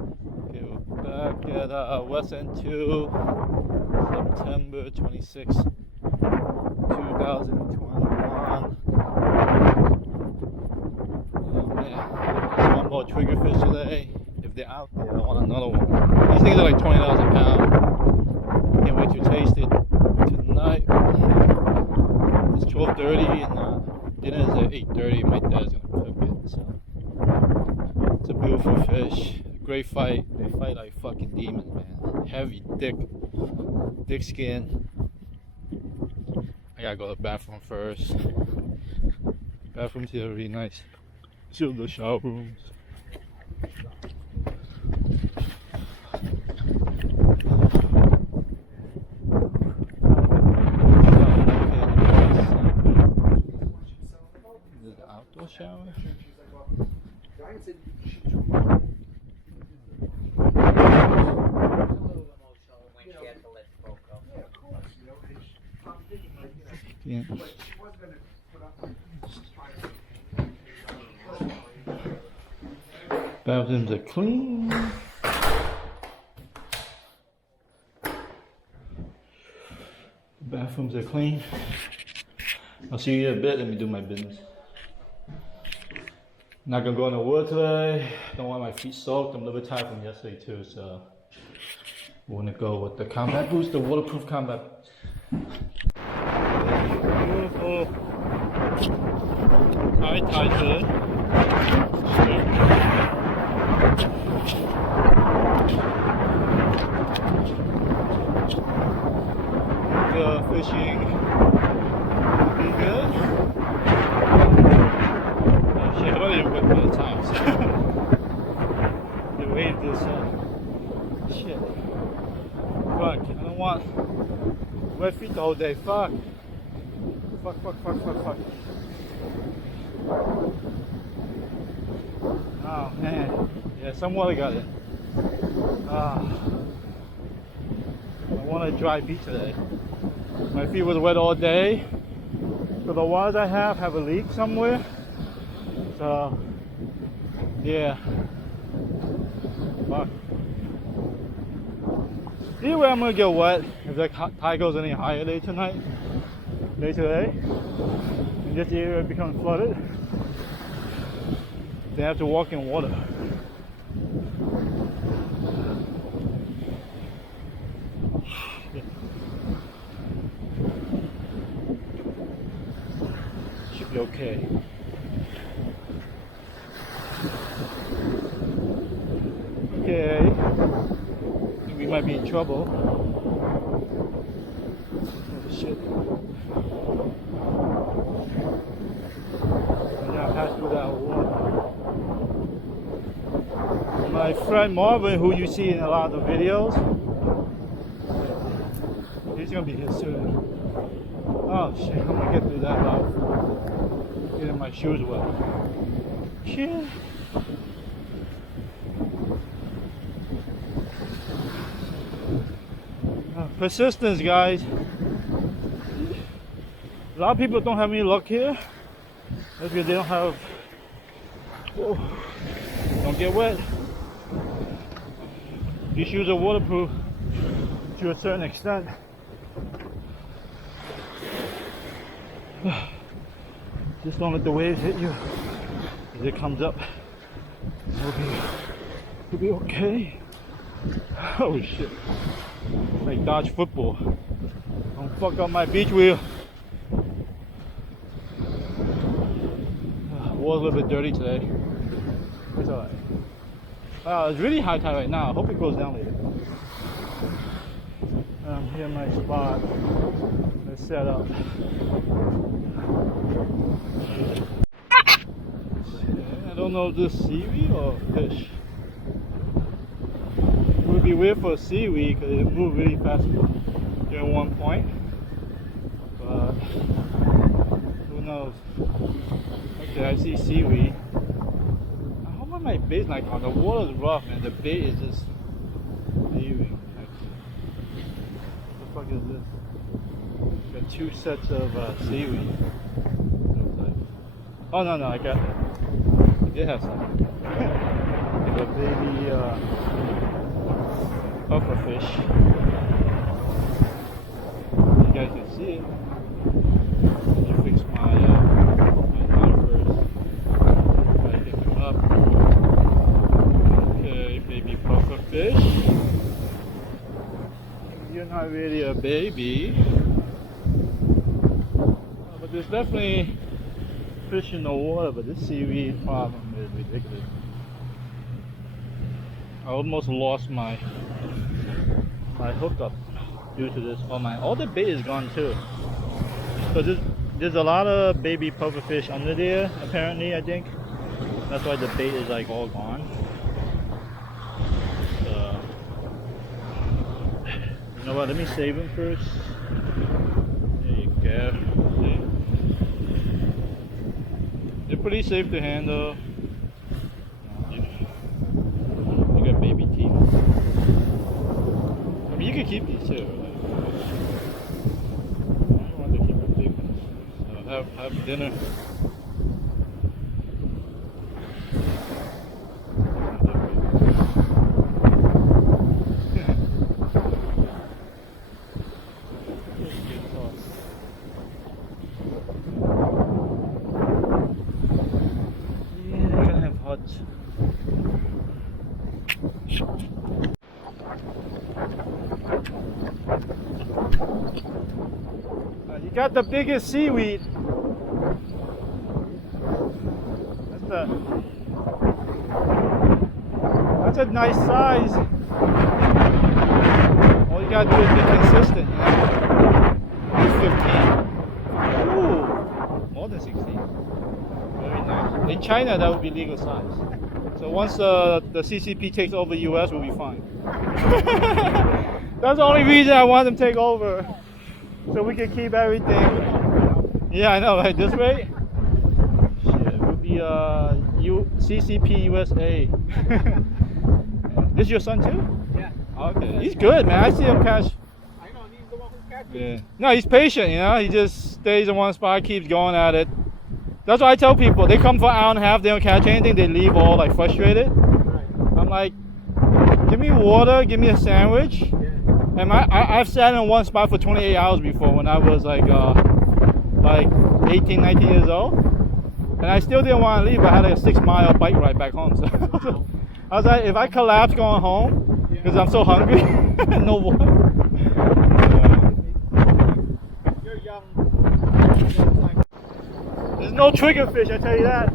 Okay, we're back at West End 2, September 26th, 2021. Oh man, just one more triggerfish today. If they're out there, I want another one. These things are like $20 a pound. Can't wait to taste it tonight. It's 12:30 and dinner is at 8:30. My dad's gonna cook it, so it's a beautiful fish. Great fight. They fight like fucking demons, man. Heavy, thick skin. I gotta go to the bathroom first. Bathrooms here are really nice. Still the shower rooms. Is it an outdoor shower? Yeah. Bathrooms are clean. Bathrooms are clean. I'll see you in a bit. Let me do my business. Not gonna go in the water today. Don't want my feet soaked. I'm a little bit tired from yesterday too, so we're gonna go with the combat boots, the waterproof combat boots. Beautiful. Tide's good. The fishing be good. Shit, I don't even wet by the times. The wave is shit. Fuck, I don't want wet feet the whole day. Fuck. Fuck. Oh man. Yeah, some water got it. I want a dry beach today. My feet was wet all day. So the waters I have a leak somewhere. So yeah. Fuck. Either way, I'm gonna get wet if the tide goes any higher later today, and this area becomes flooded. They have to walk in water. Should be okay. Okay. I think we might be in trouble. Oh shit. I'm gonna pass through that water. My friend Marvin, who you see in a lot of the videos, he's gonna be here soon. Oh shit, I'm gonna get through that route. Getting my shoes wet. Shit. Persistence, guys. A lot of people don't have any luck here. That's because they don't have. Oh, don't get wet. These shoes are waterproof to a certain extent. Just don't let the waves hit you as it comes up. It'll be okay. Oh shit. Like dodge football. Don't fuck up my beach wheel. Water's a little bit dirty today. It's alright. It's really high tide right now. I hope it goes down later. Here my spot. Let's set up. I don't know if this is seaweed or fish. It would be weird for seaweed because it moves really fast during one point. But who knows? Okay, I see seaweed. I hope my bait's not gone. The water's rough and the bait is just leaving. What the fuck is this? Got two sets of seaweed. Oh no, I did have some. a baby pufferfish. You guys can see it. Let me fix my line first. Try to get them up. Okay, baby pufferfish. You're not really a baby, but there's definitely fish in the water. But this seaweed problem is ridiculous. I almost lost my hookup due to this. All the bait is gone too. So there's a lot of baby pufferfish under there. Apparently, I think that's why the bait is like all gone. You know what, let me save them first. There you go. See? They're pretty safe to handle. They got baby teeth. I mean, you can keep these too. I want to keep the big ones. So have dinner. You got the biggest seaweed. That's a nice size. All you gotta do is be consistent, you know? It's 15. Ooh, more than 16. Very nice. In China, that would be legal size. So once the CCP takes over the US, we'll be fine. That's the only reason I want them to take over. So we can keep everything. Yeah, I know, right? This way? Shit, it would be CCP USA. This your son too? Yeah. Okay. He's good, man. I see him catch. I know, he's the one who catches. Yeah. No, he's patient, you know? He just stays in one spot, keeps going at it. That's what I tell people. They come for an hour and a half, they don't catch anything, they leave all like frustrated. Right. I'm like, give me water, give me a sandwich. Yeah. And I've sat in one spot for 28 hours before when I was like 18, 19 years old. And I still didn't want to leave. I had a 6-mile bike ride back home. So I was like, if I collapse going home, because I'm so hungry, no water. You're young. There's no triggerfish, I tell you that.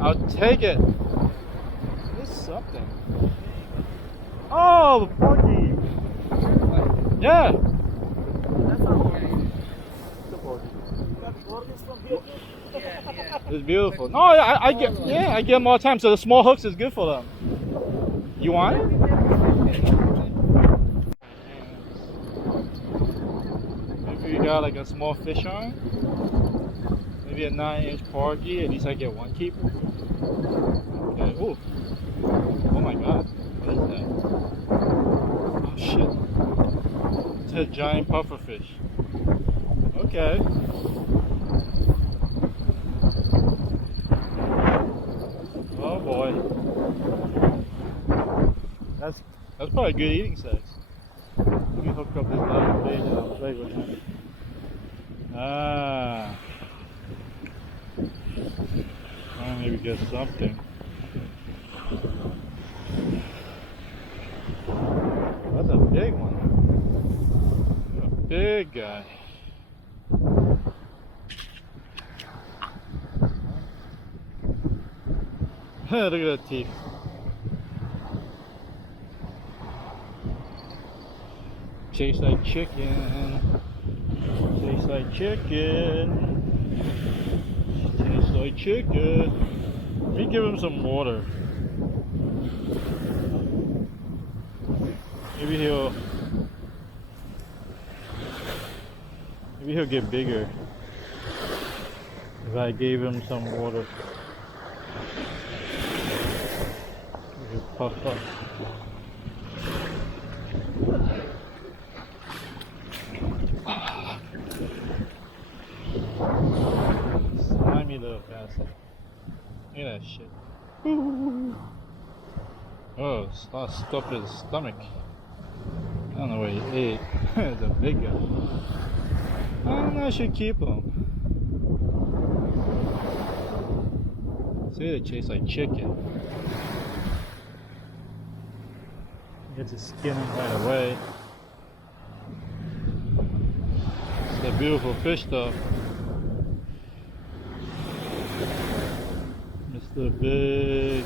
I'll take it. Something. Oh, porgy. Yeah. That's okay. It's beautiful. No, I get I get them all the time. So the small hooks is good for them. You want it? If you got like a small fish on, maybe a 9-inch porgy, at least I get one keeper. Okay. Ooh. Oh my god, what is that? Oh shit. It's a giant pufferfish. Okay. Oh boy. That's probably a good eating size. Let me hook up this other bait and I'll play with him. Ah. Maybe get something. That's a big one. A big guy. Look at that teeth. Tastes like chicken. Tastes like chicken. Tastes like chicken. Let me give him some water. Maybe he'll get bigger if I gave him some water. He'll puff up. Slimy little bastard. Look at that shit. Ooh. Oh, it's a lot of stuff in his stomach. I don't know what he ate. It's a big guy. I don't know, I should keep him. See, they taste like chicken. Get to skin them right away. It's a beautiful fish though. Mr. Big.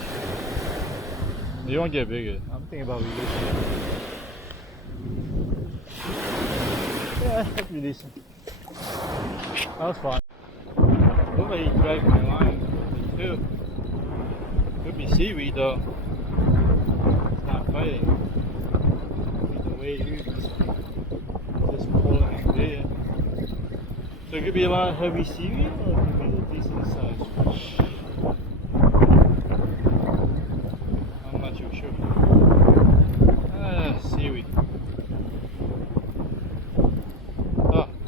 You won't get bigger. I'm thinking about releasing it. Yeah, let's release him. That was fun. Look like he's dragging my line too. Could be seaweed though. It's not fighting. It's the way it is. Just pulling it there. So it could be a lot of heavy seaweed or it could be a decent sized fish. I'm not too sure. Seaweed.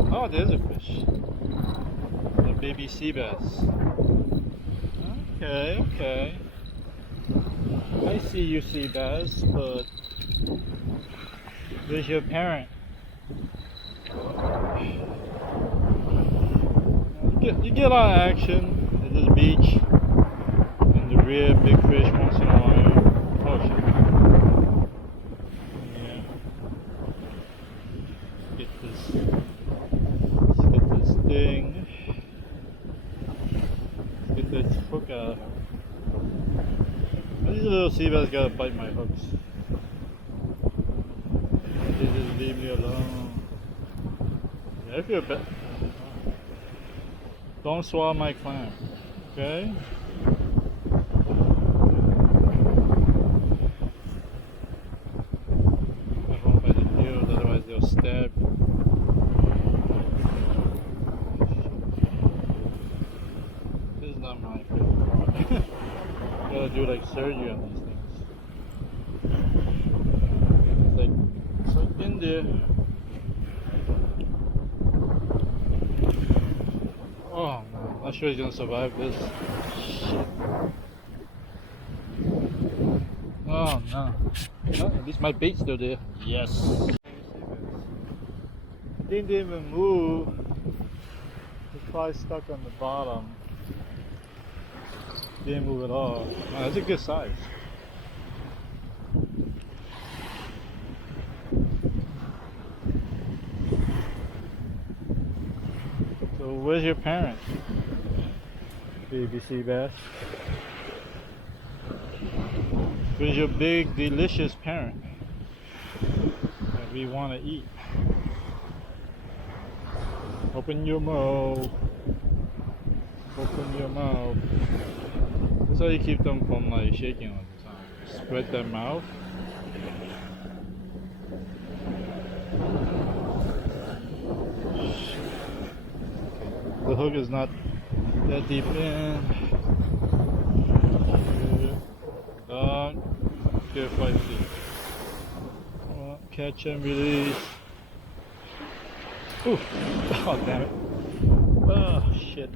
Oh, there's a fish. The baby sea bass. Okay. I see you, sea bass, but where's your parent? You get a lot of action at this beach, and the rear big fish once in a while. Oh shit. Yeah. Let's get this thing. Get this hook out. These little sea bass gotta bite my hooks. They just leave me alone. Yeah, I feel bad. Don't swallow my clam, okay? I won't bite the heels, otherwise they'll stab. This is not my favorite part. Gotta do like surgery on these things. It's like in there. Oh no, not sure he's gonna survive this. Shit. Oh no. Oh, at least my bait's still there. Yes. Didn't even move. It's probably stuck on the bottom. Didn't move at all. Oh, that's a good size. So where's your parent? Baby sea bass. Where's your big delicious parent that we want to eat? Open your mouth. Open your mouth. That's how you keep them from like shaking all the time. Spread their mouth. The hook is not that deep in. Get feisty. Oh, catch and release. Ooh. Oh damn it. Oh shit.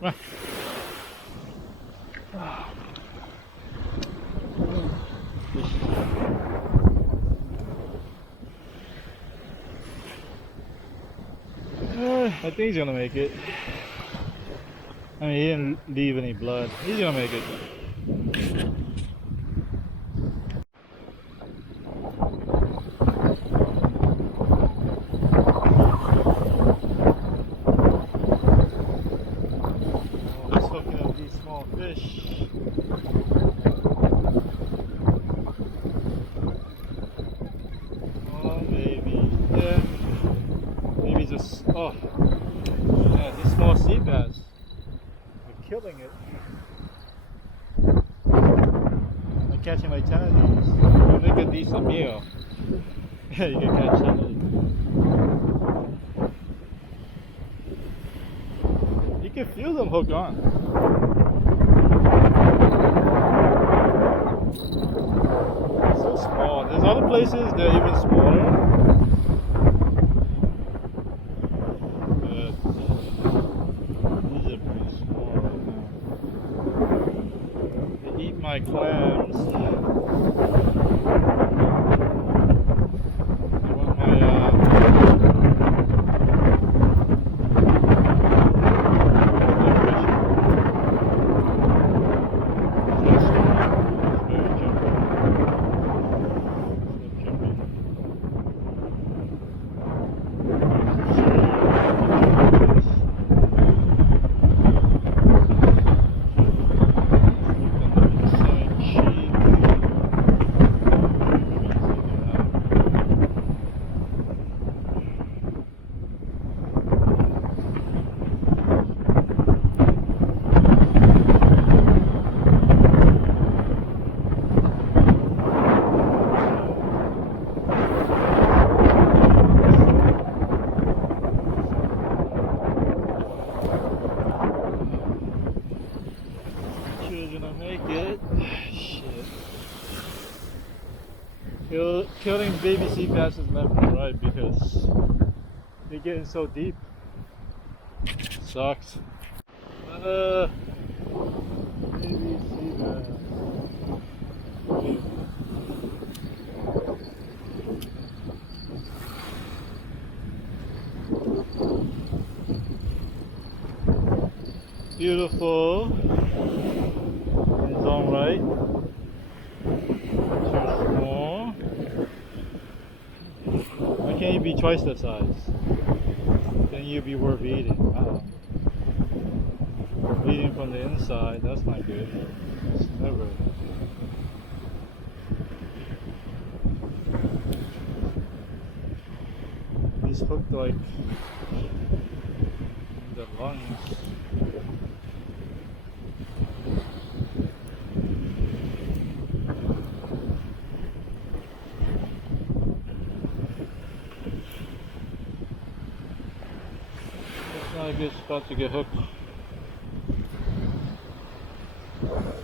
Come on. I think he's gonna make it. I mean, he didn't leave any blood. He's gonna make it. Oh, he's hooking up these small fish. Oh, maybe. Yeah. Maybe just. Oh. Yeah, these small sea bass. Killing it. I'm catching like 10 of these. You make a decent meal. Yeah, you can catch 10 of these. You can feel them hook on. It's so small. There's other places they're even smaller. These are pretty small right now. clams. I want my gonna make it. Shit. Killing baby sea bass left and right because they're getting so deep. Sucks. Baby sea bass. Beautiful. In its own right. Too small. Why can't you be twice that size? Then you'd be worth eating. Wow. Eating from the inside, that's not good. It's never. He's hooked like in the lungs. Not a good spot to get hooked.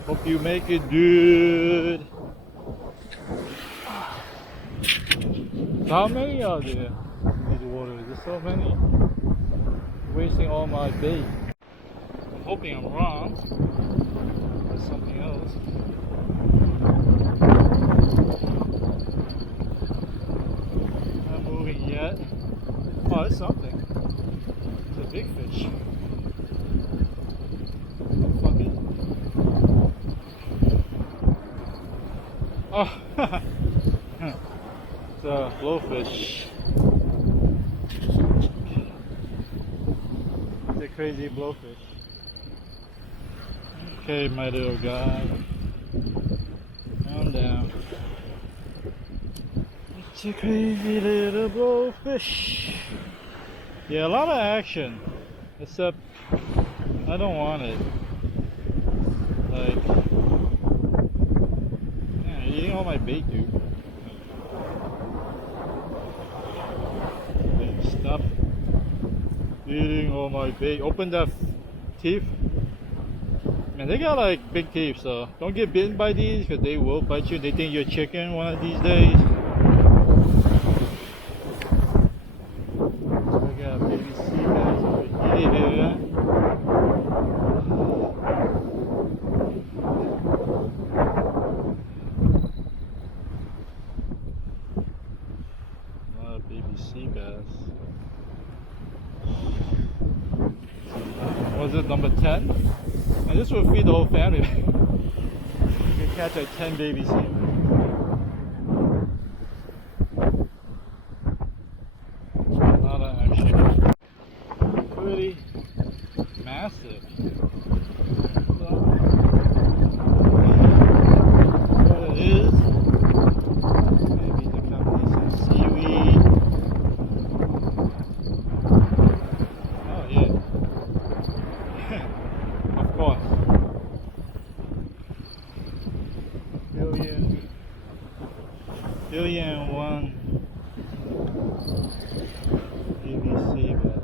Hope you make it good. How many are there in these waters? There's so many. Wasting all my bait. I'm hoping I'm wrong. There's something else. Not moving yet. Oh, it's something. It's a big fish. Fuck it. Oh, it's a blowfish. It's a crazy blowfish. Okay, my little guy. Calm down. It's a crazy little blowfish. Yeah, a lot of action. Except I don't want it. Like, yeah, eating all my bait, dude. Like, stop eating all my bait. Open that teeth. Man, they got like big teeth, so don't get bitten by these because they will bite you. They think you're chicken one of these days. So we got baby sea bass over here. A lot of baby sea bass. Was it number 10? And this will feed the whole family. You can catch like 10 baby sea bass. A lot of action. Pretty massive. What it is, maybe there can be some seaweed. Oh yeah. Of course. Billion and one BBC bass.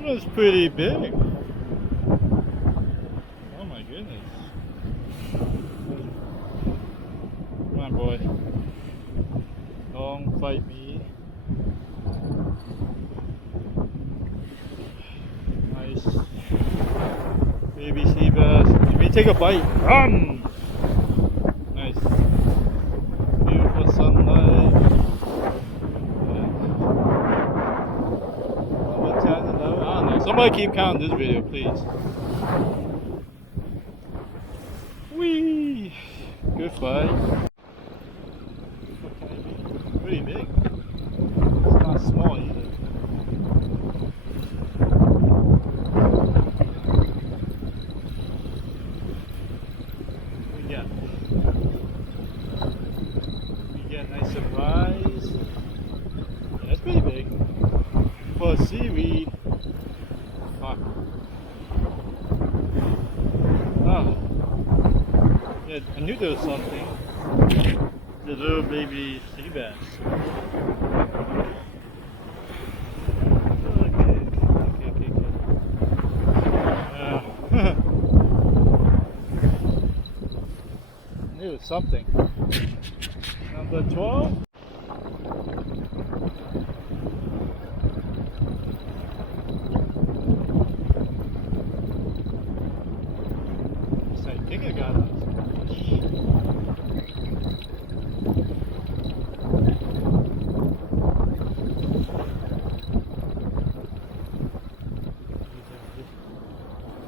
This was pretty big. Oh my goodness. Come on, boy. Don't fight me. take a bite. Nice. Beautiful sunlight. Yeah. Number 10, 11. I don't know. Somebody keep counting this video, please. Whee! Good fight. Pretty big. It's not small either. We get a nice surprise. Yeah, that's pretty big. For seaweed. Fuck. Oh. Yeah, I knew there was something. The little baby sea bass. Okay. I knew it was something. Number 12. I think I got it.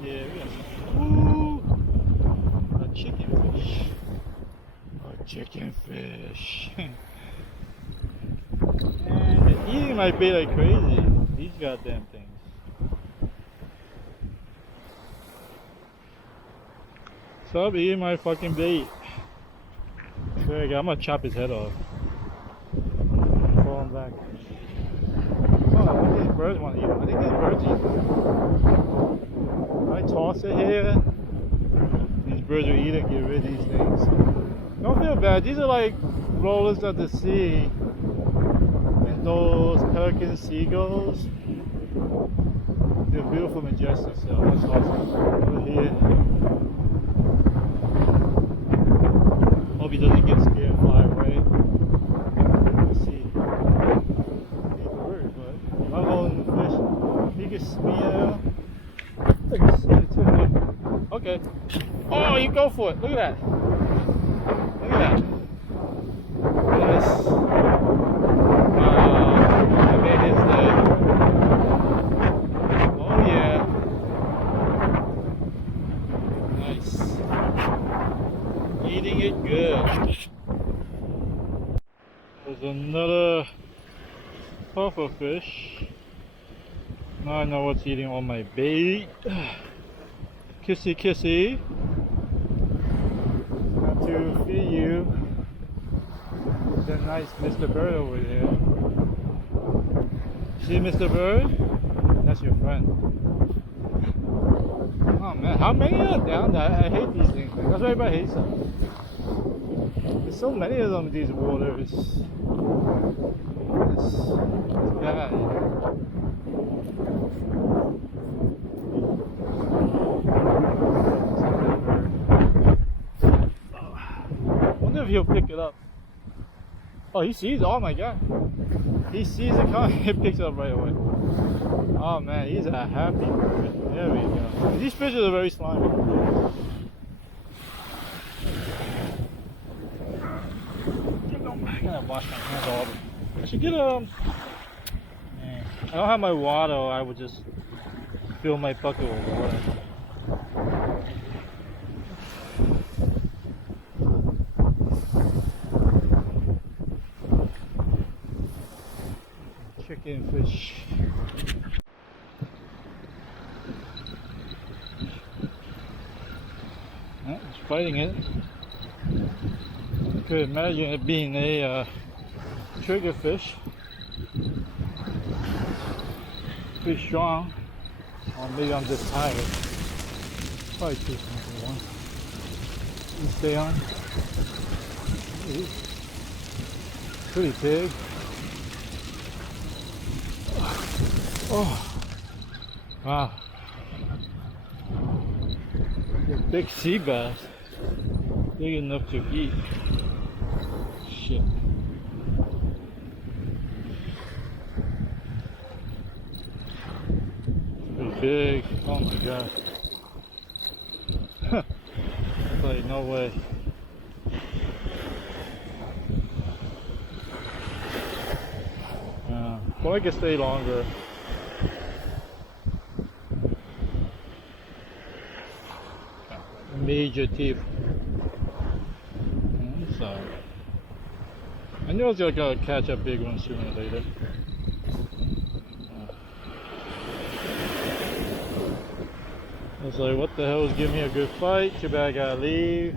Yeah, we got some. Ooh, a chicken fish. A chicken fish. And the eating might be like crazy. These goddamn things. Stop eating my fucking bait. There you go. I'm gonna chop his head off. Throw him back. Oh, what these birds want to eat? I think these birds eat them. I toss it here. These birds will eat it and get rid of these things. Don't feel bad. These are like rollers of the sea. And those pelican seagulls. They're beautiful, majestic. So that's awesome. Over here. Hope he doesn't get scared and fly away. Let's see. Big bird, but I'm holding the fish. He can smear. I can see it too. Okay. Oh, you go for it. Look at that. Look at that. Yes. I made his day. Oh yeah. Nice. Eating it good. There's another puffer fish. Now I know what's eating all my bait. Kissy kissy. Got to feed you. There's a nice Mr. Bird over there. See Mr. Bird? That's your friend. Oh man, how many are down there? I hate these things. That's why everybody hates them. There's so many of them in these waters. It's bad. I wonder if he'll pick it up. Oh, he sees it. Oh my god. He sees it coming, he picks it up right away. Oh man, he's a happy bird. There we go. These fishes are very slimy. I gotta wash my hands all over. I should get man, I don't have my water, I would just fill my bucket with water. Chicken fish. It's fighting it. I could imagine it being a triggerfish. Pretty strong. Or maybe I'm just tired. Probably too strong. You stay on. Pretty big. Oh, wow. A big sea bass. Big enough to eat. Shit. Pretty big. Oh my god. like no way. Well, I can stay longer. Major teeth. So I knew I was gonna catch a big one sooner or later. I was like, what the hell is giving me a good fight? Too bad I gotta leave.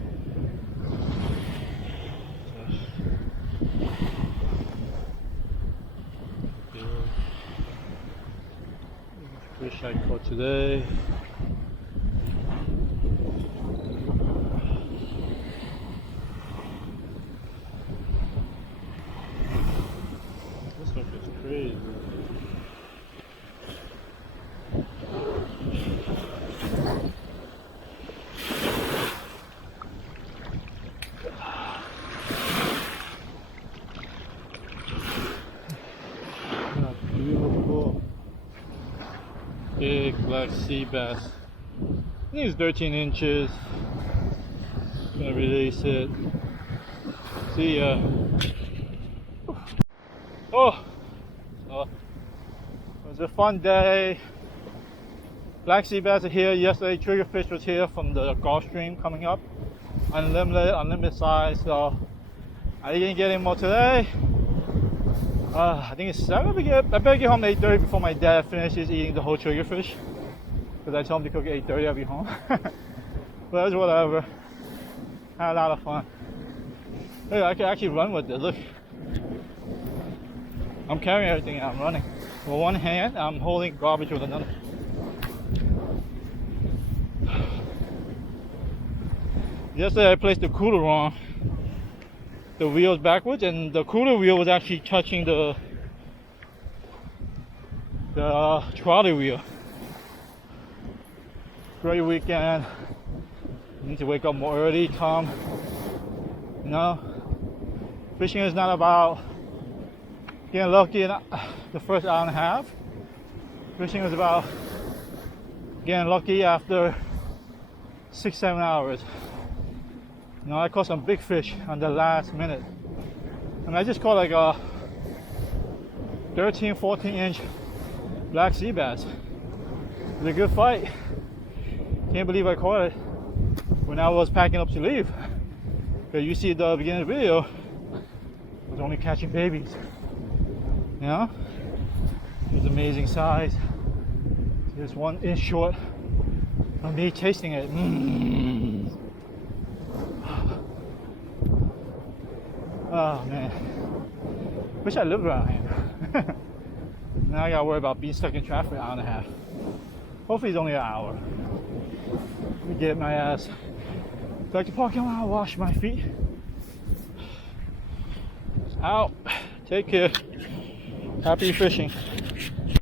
Fish I caught today. This hook is crazy. Beautiful big black sea bass. I think it's 13 inches. Gonna release it. See ya. Oh, it was a fun day. Black sea bass are here. Yesterday, triggerfish was here from the Gulf Stream coming up. Unlimited size. So I didn't get any more today. I think it's 7. I better get home at 8:30 before my dad finishes eating the whole triggerfish. Because I told him to cook at 8:30, I'll be home. But it's whatever. Had a lot of fun. Hey, I can actually run with this. Look. I'm carrying everything and I'm running. With one hand, I'm holding garbage with another. Yesterday I placed the cooler wrong. The wheels backwards, and the cooler wheel was actually touching the trolley wheel. Great weekend. Need to wake up more early, come. You know, fishing is not about getting lucky in the first hour and a half. Fishing is about getting lucky after 6-7 hours. You know, I caught some big fish on the last minute. And I just caught like a 13, 14 inch black sea bass. It was a good fight. Can't believe I caught it when I was packing up to leave. Because you see the beginning of the video, I was only catching babies. You know? It was amazing size. Just 1 inch short of me tasting it. Oh man, wish I lived around here. Now I gotta worry about being stuck in traffic for an hour and a half. Hopefully it's only an hour. Let me get my ass back to parking lot, wash my feet. Out. Take care. Happy fishing.